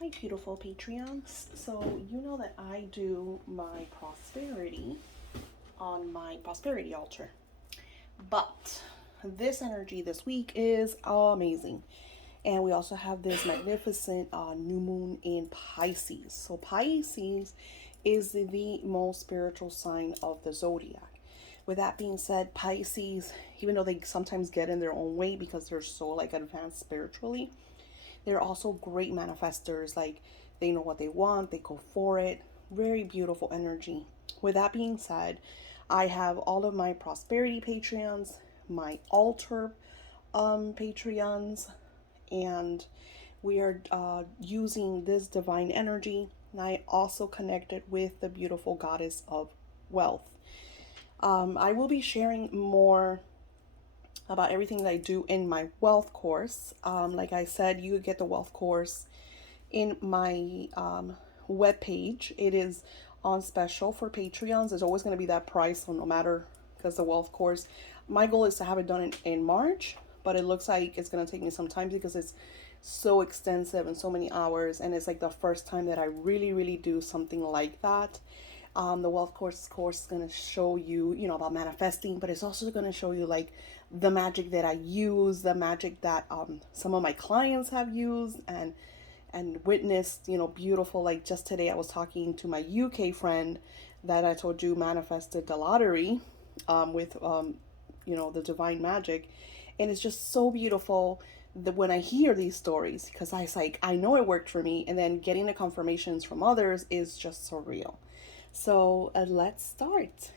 Hi, beautiful Patreons. So, you know that I do my prosperity on my prosperity altar. But this energy this week is amazing. And we also have this magnificent new moon in Pisces. So, Pisces is the most spiritual sign of the zodiac. With that being said, Pisces, even though they sometimes get in their own way because they're so like advanced spiritually, they're also great manifestors. Like they know what they want, they go for it. Very beautiful energy. With that being said, I have all of my prosperity Patreons, my altar Patreons, and we are using this divine energy. And I also connected with the beautiful goddess of wealth. I will be sharing more about everything that I do in my wealth course. Like I said, you get the wealth course in my web page. It is on special for Patreons. There's always going to be that price, so no matter, because the wealth course, my goal is to have it done in March, but it looks like it's going to take me some time because it's so extensive and so many hours, and it's like the first time that I really do something like that. The wealth course is going to show you, about manifesting, but it's also going to show you like the magic that I use, the magic that some of my clients have used and witnessed, beautiful. Like just today, I was talking to my UK friend that I told you manifested the lottery with, the divine magic. And it's just so beautiful that when I hear these stories, because I was like, I know it worked for me. And then getting the confirmations from others is just surreal. So let's start.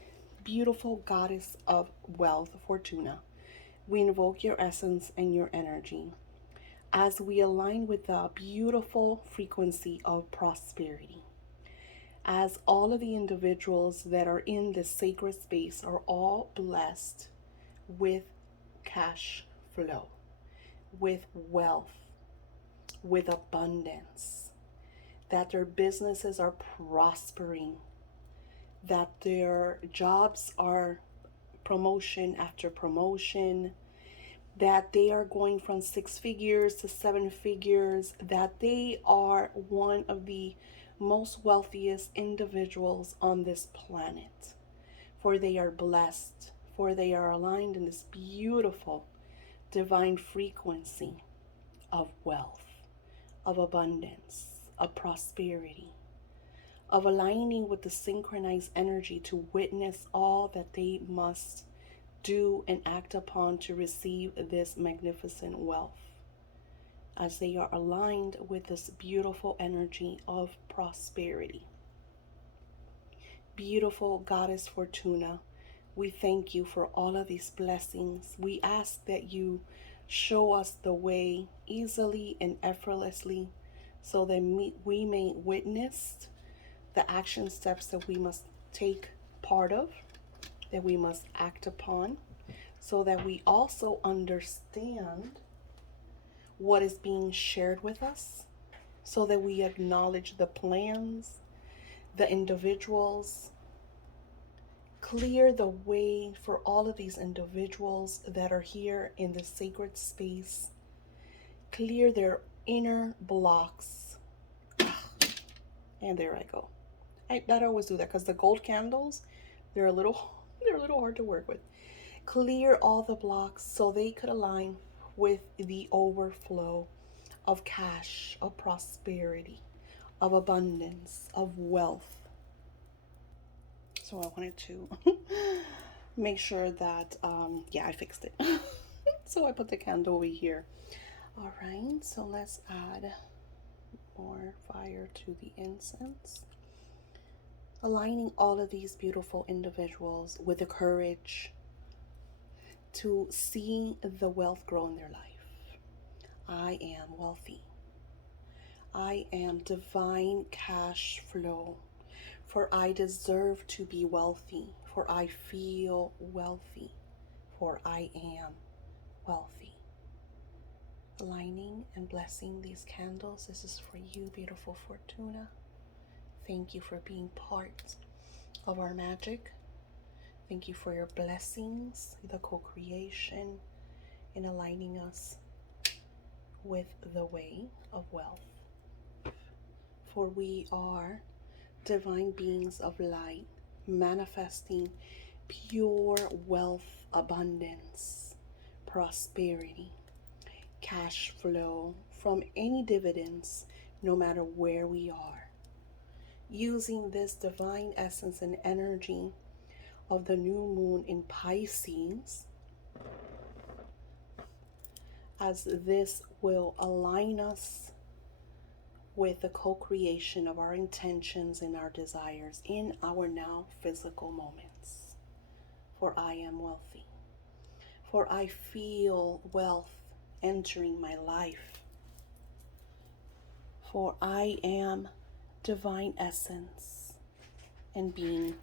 Beautiful goddess of wealth, Fortuna. We invoke your essence and your energy as we align with the beautiful frequency of prosperity. As all of the individuals that are in this sacred space are all blessed with cash flow, with wealth, with abundance, that their businesses are prospering, that their jobs are promotion after promotion, that they are going from 6 figures to 7 figures, that they are one of the most wealthiest individuals on this planet. For they are blessed, for they are aligned in this beautiful divine frequency of wealth, of abundance, of prosperity, of aligning with the synchronized energy to witness all that they must do and act upon to receive this magnificent wealth, as they are aligned with this beautiful energy of prosperity. Beautiful Goddess Fortuna, we thank you for all of these blessings. We ask that you show us the way easily and effortlessly so that we may witness the action steps that we must take part of, that we must act upon, so that we also understand what is being shared with us, so that we acknowledge the plans, the individuals, clear the way for all of these individuals that are here in the sacred space, clear their inner blocks. And there I go. I always do that because the gold candles, they're a little hard to work with. Clear all the blocks so they could align with the overflow of cash, of prosperity, of abundance, of wealth. So I wanted to make sure that, I fixed it. So I put the candle over here. All right, so let's add more fire to the incense. Aligning all of these beautiful individuals with the courage to see the wealth grow in their life. I am wealthy. I am divine cash flow, for I deserve to be wealthy, for I feel wealthy, for I am wealthy. Aligning and blessing these candles. This is for you, beautiful Fortuna. Thank you for being part of our magic. Thank you for your blessings, the co-creation, in aligning us with the way of wealth. For we are divine beings of light, manifesting pure wealth, abundance, prosperity, cash flow from any dividends, no matter where we are. Using this divine essence and energy of the new moon in Pisces, as this will align us with the co-creation of our intentions and our desires in our now physical moments. For I am wealthy. For I feel wealth entering my life. For I am divine essence and being.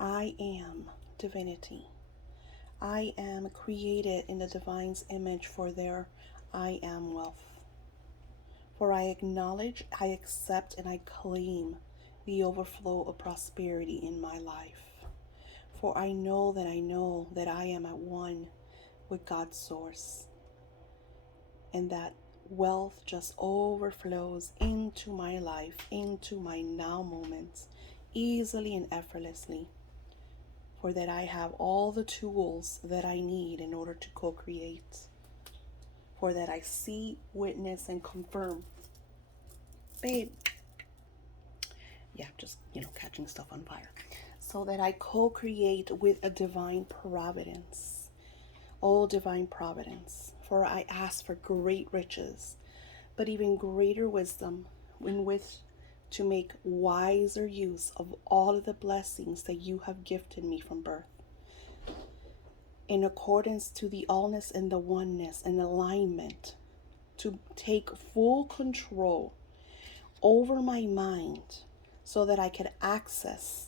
I am divinity. I am created in the divine's image, for there I am wealth. For I acknowledge, I accept, and I claim the overflow of prosperity in my life. For I know that I am at one with God's source, and that wealth just overflows into my life, into my now moments, easily and effortlessly. For that I have all the tools that I need in order to co-create. For that I see, witness, and confirm. Babe. Yeah, just, catching stuff on fire. So that I co-create with a divine providence. Oh, divine providence. For I ask for great riches, but even greater wisdom in which to make wiser use of all of the blessings that you have gifted me from birth. In accordance to the allness and the oneness and alignment, to take full control over my mind so that I could access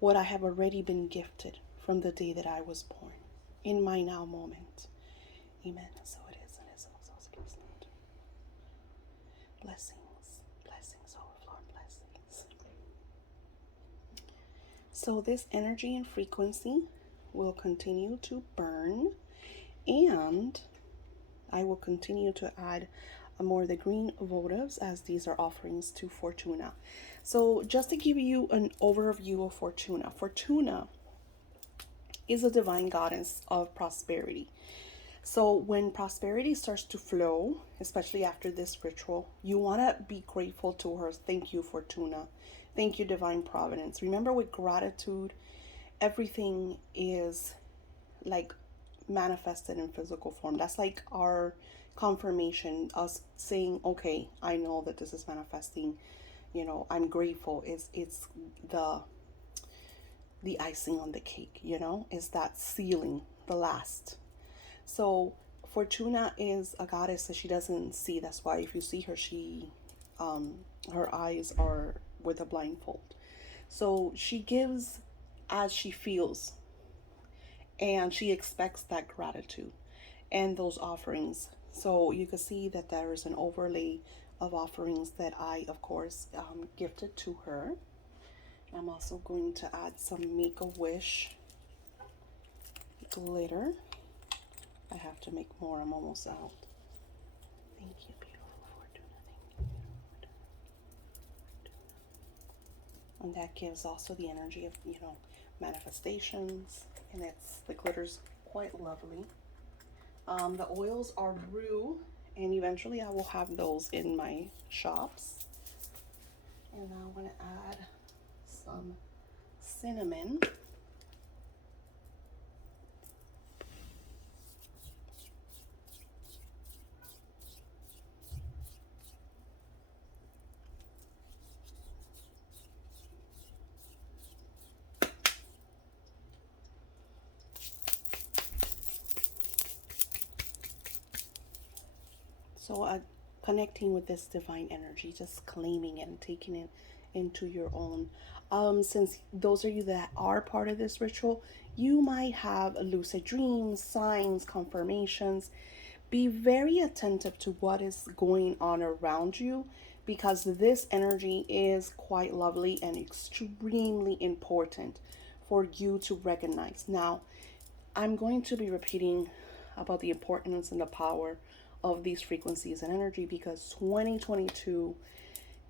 what I have already been gifted from the day that I was born, in my now moment. Amen. So it is, and is also as it is not. Blessings, blessings, overflowing blessings. So this energy and frequency will continue to burn, and I will continue to add more of the green votives, as these are offerings to Fortuna. So just to give you an overview of Fortuna. Fortuna is a divine goddess of prosperity. So when prosperity starts to flow, especially after this ritual, you want to be grateful to her. Thank you, Fortuna. Thank you, divine providence. Remember, with gratitude, everything is like manifested in physical form. That's like our confirmation, us saying, okay, I know that this is manifesting. I'm grateful. It's the icing on the cake, is that sealing, the last. So Fortuna is a goddess that she doesn't see. That's why if you see her, her eyes are with a blindfold. So she gives as she feels, and she expects that gratitude and those offerings. So you can see that there is an overlay of offerings that I, of course, gifted to her. I'm also going to add some Make-A-Wish glitter. I have to make more. I'm almost out. Thank you, beautiful Fortuna. Thank you, beautiful Fortuna. And that gives also the energy of, manifestations. And the glitter's quite lovely. The oils are rue, and eventually I will have those in my shops. And now I'm going to add some cinnamon. So connecting with this divine energy, just claiming it and taking it into your own. Since those of you that are part of this ritual, you might have lucid dreams, signs, confirmations. Be very attentive to what is going on around you, because this energy is quite lovely and extremely important for you to recognize. Now, I'm going to be repeating about the importance and the power of these frequencies and energy, because 2022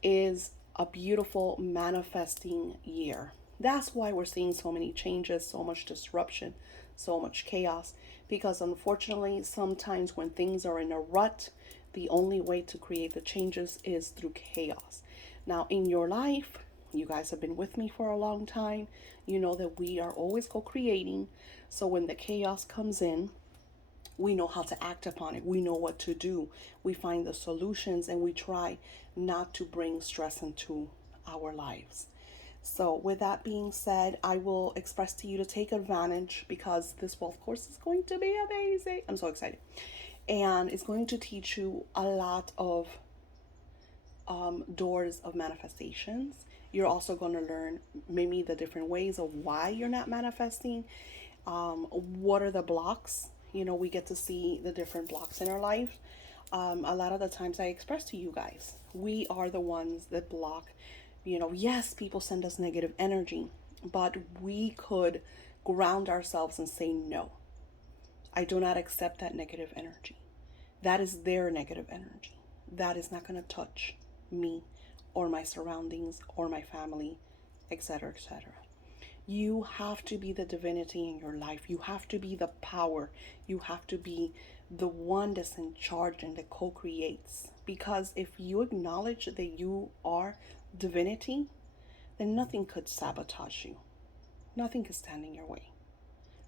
is a beautiful manifesting year. That's why we're seeing so many changes, so much disruption, so much chaos. Because unfortunately, sometimes when things are in a rut, the only way to create the changes is through chaos. Now, in your life, you guys have been with me for a long time. You know that we are always co creating. So when the chaos comes in, we know how to act upon it. We know what to do. We find the solutions and we try not to bring stress into our lives. So, with that being said, I will express to you to take advantage because this wealth course is going to be amazing. I'm so excited. And it's going to teach you a lot of doors of manifestations. You're also going to learn maybe the different ways of why you're not manifesting. What are the blocks? You know, we get to see the different blocks in our life. A lot of the times I express to you guys, we are the ones that block. You know, yes, people send us negative energy, but we could ground ourselves and say, no, I do not accept that negative energy. That is their negative energy. That is not going to touch me or my surroundings or my family, etc., etc. You have to be the divinity in your life. You have to be the power. You have to be the one that's in charge and that co creates. Because if you acknowledge that you are divinity, then nothing could sabotage you, nothing could stand in your way.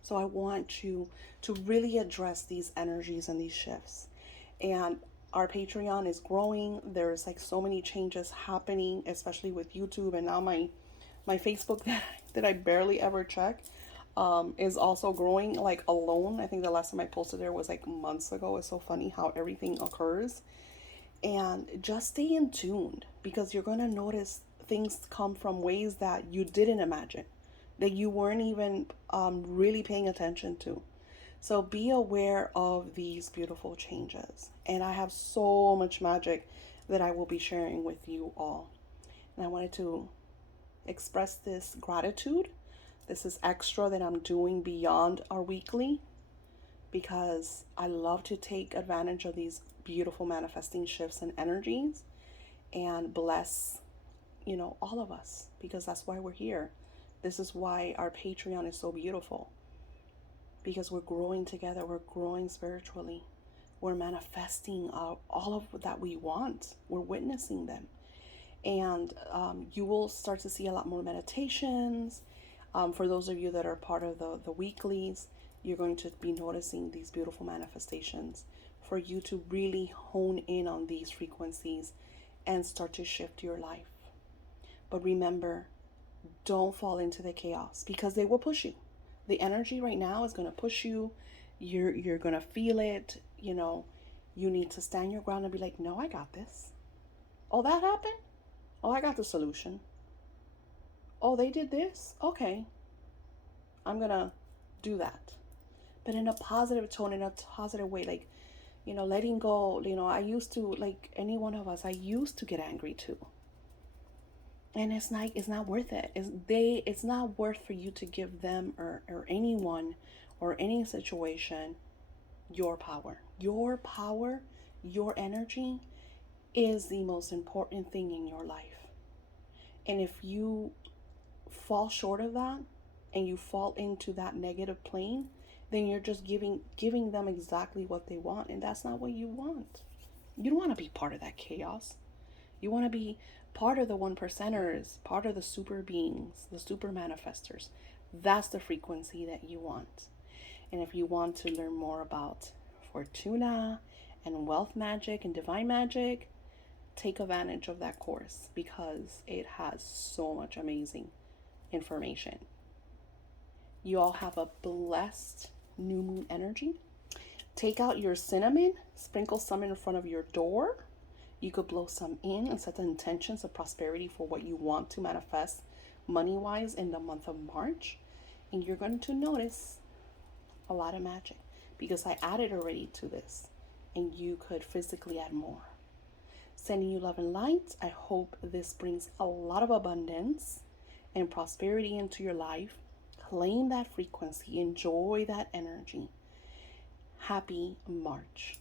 So I want you to really address these energies and these shifts. And our Patreon is growing. There's like so many changes happening, especially with YouTube, and now my Facebook that I barely ever check is also growing like alone. I think the last time I posted there was like months ago. It's so funny how everything occurs. And just stay in tune because you're going to notice things come from ways that you didn't imagine, that you weren't even really paying attention to. So be aware of these beautiful changes. And I have so much magic that I will be sharing with you all. And I wanted to express this gratitude. This is extra that I'm doing beyond our weekly because I love to take advantage of these beautiful manifesting shifts and energies and bless, you know, all of us because that's why we're here. This is why our Patreon is so beautiful because we're growing together, we're growing spiritually, we're manifesting all of that we want, we're witnessing them. And you will start to see a lot more meditations. For those of you that are part of the weeklies, you're going to be noticing these beautiful manifestations for you to really hone in on these frequencies and start to shift your life. But remember, don't fall into the chaos because they will push you. The energy right now is going to push you. You're going to feel it. You know, you need to stand your ground and be like, no, I got this. Oh, that happened? Oh, I got the solution. Oh, they did this? Okay. I'm going to do that. But in a positive tone, in a positive way, like, you know, letting go. You know, I used to, like any one of us, I used to get angry too. And it's not worth it. It's not worth for you to give them or anyone or any situation your power. Your power, your energy is the most important thing in your life. And if you fall short of that and you fall into that negative plane, then you're just giving them exactly what they want, and that's not what you want. You don't want to be part of that chaos. You want to be part of the 1%ers, part of the super beings, the super manifestors. That's the frequency that you want. And if you want to learn more about Fortuna and wealth magic and divine magic, take advantage of that course because it has so much amazing information. You all have a blessed new moon energy. Take out your cinnamon, sprinkle some in front of your door. You could blow some in and set the intentions of prosperity for what you want to manifest money-wise in the month of March. And you're going to notice a lot of magic because I added already to this and you could physically add more. Sending you love and light. I hope this brings a lot of abundance and prosperity into your life. Claim that frequency. Enjoy that energy. Happy March.